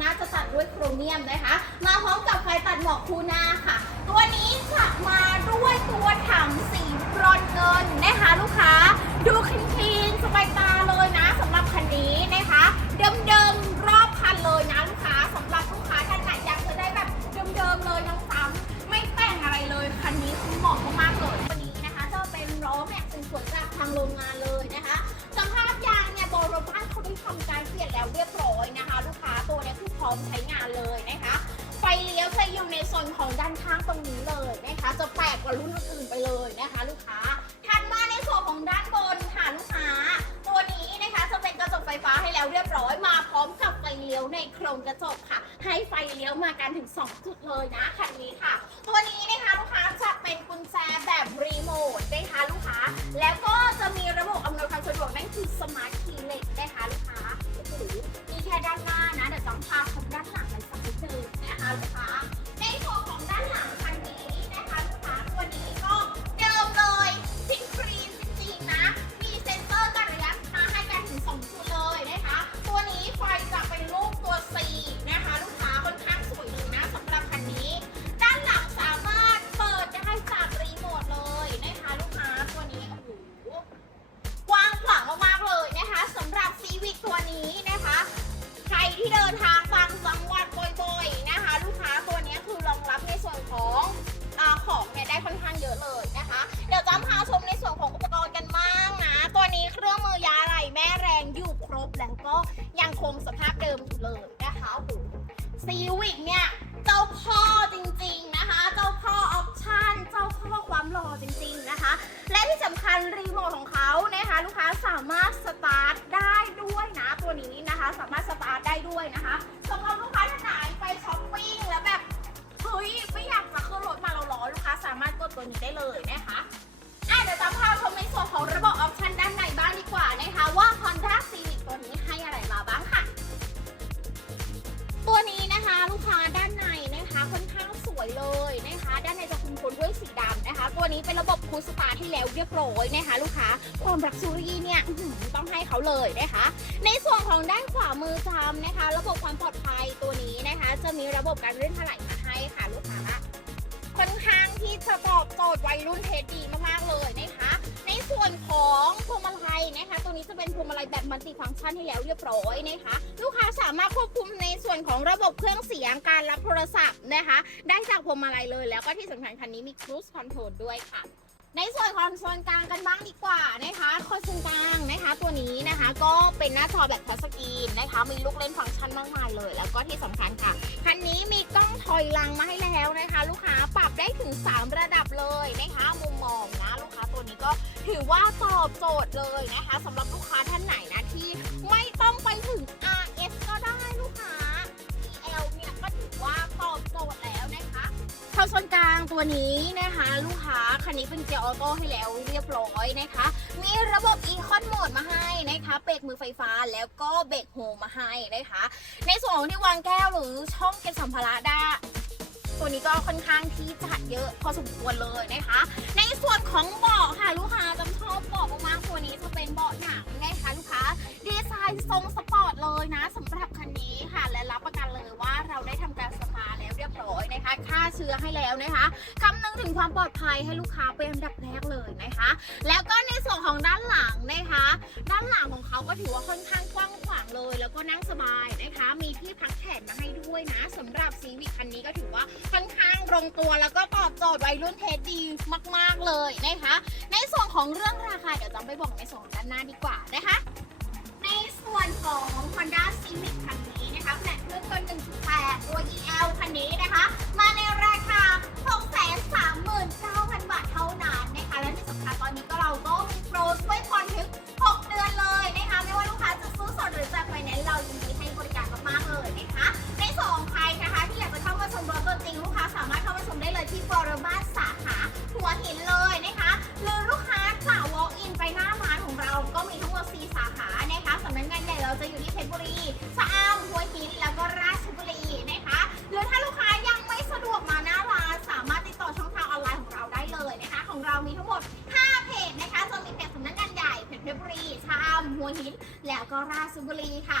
นะจังหน้าจะตัดด้วยโครเมียมนะคะ มาพร้อมกับไฟตัดหมอกคูนาค่ะ ตัวนี้จะมา มใช้งานเลยนะคะไฟเลี้ยวจะอยู่ในส่วนของด้านข้างตรงนี้เลยนะคะ จะแปลกกว่ารุ่นอื่นไปเลยนะคะ ลูกค้าถัดมาในส่วนของด้านบนค่ะลูกค้า ตัวนี้นะคะจะเป็นกระจกไฟฟ้าให้แล้วเรียบร้อยมาพร้อมกับไฟเลี้ยวในโครงกระจกค่ะ ให้ไฟเลี้ยวมากันถึง 2 จุดเลยนะคันนี้ค่ะ ตัวนี้นะคะลูกค้าจะเป็นกุญแจแบบรีโมทนะคะลูกค้า แล้วก็จะมีระบบ ซีวิกเนี่ย เจ้าพ่อจริงๆนะคะ เจ้าพ่อออปชั่น เจ้าพ่อความหล่อจริงๆนะคะ และที่สำคัญรีโมทของเขานะคะลูกค้าสามารถสตาร์ทได้ด้วยนะตัวนี้นะคะ สามารถสตาร์ทได้ด้วยนะคะสำหรับลูกค้าท่านไหนไปช้อปปิ้งแล้วแบบเฮ้ยไม่อยากจะขึ้นรถมาเราร้อนลูกค้าสามารถกดตัวนี้ได้เลยนะคะ นี้เป็นระบบคูลสตาร์ทให้แล้วเรียบร้อยนะคะลูกค้า ความรักซูรี่เนี่ยอื้อหือต้องให้เขาเลยนะคะ ในส่วนของด้านขวามือจำนะคะ ระบบความปลอดภัยตัวนี้นะคะ จะมีระบบการเลื่อนถลายมาให้ค่ะลูกค้า ค่อนข้างที่จะตอบโจทย์วัยรุ่นเทสดีมากๆเลยนะคะ ในส่วนของพวงมาลัยนะคะ ตัวนี้จะเป็นพวงมาลัยแบบมัลติฟังก์ชันให้แล้วเรียบร้อยนะคะ ลูกค้าสามารถควบคุมใน ของระบบเครื่องเสียงการรับโทรศัพท์นะคะ ได้จากพวงมาลัยเลย แล้วก็ที่สำคัญคันนี้มี cruise control ด้วยค่ะในส่วนของโซนกลางกันบ้างดีกว่านะคะคอนโซลกลางนะคะ ตัวนี้นะคะก็เป็นหน้าจอแบบทัชสกรีนนะคะ มีลูกเล่นฟังก์ชันมากมายเลย แล้วก็ที่สำคัญค่ะคันนี้มีกล้องถอยหลังมาให้แล้วนะคะ ลูกค้าปรับได้ถึง 3 ระดับเลยนะคะ มุมมองนะลูกค้าตัวนี้ก็ถือว่าตอบโจทย์เลยนะคะสำหรับลูกค้าท่านไหนนะที่ คอนโซลกลางตัวนี้นะคะ ลูกค้าคันนี้เป็นเกียร์ออโต้ให้แล้วเรียบร้อยนะคะ มีระบบ Econ Mode มาให้นะคะเบรกมือไฟฟ้าแล้วก็เบรกโฮมมาให้นะคะ ในส่วนของที่วางแก้วหรือช่องเก็บสัมภาระได้ตัวนี้ก็ค่อนข้างที่จะเยอะพอสมควรเลยนะคะ ในส่วนของเบาะค่ะลูกค้าจำชอบเบาะมากๆตัวนี้จะเป็นเบาะหนังนะคะลูกค้าดีไซน์ทรงสปอร์ตเลยนะสำหรับคันนี้ค่ะและรับประกันเลยว่าเรา ฆ่าเชื้อให้แล้วนะคะคำนึงถึงความปลอดภัยให้ลูกค้าเป็นอันดับแรกเลยนะคะ แล้วก็ในส่วนของด้านหลังนะคะ ด้านหลังของเขาก็ถือว่าค่อนข้างกว้างขวางเลย แล้วก็นั่งสบายนะคะ มีที่พักแขนมาให้ด้วยนะสำหรับซีวิคคันนี้ก็ถือว่าค่อนข้างตรงตัวแล้วก็ตอบโจทย์วัยรุ่นเทสดีมาก ๆเลยนะคะ ในส่วนของเรื่องราคาเดี๋ยวจำไปบอกในส่วนด้านหน้าดีกว่านะคะในส่วนของ Honda Civic คันนี้นะคะขนาดเครื่องยนต์1.8ตัว EL คันนี้ แล้วก็ราชบุรีค่ะ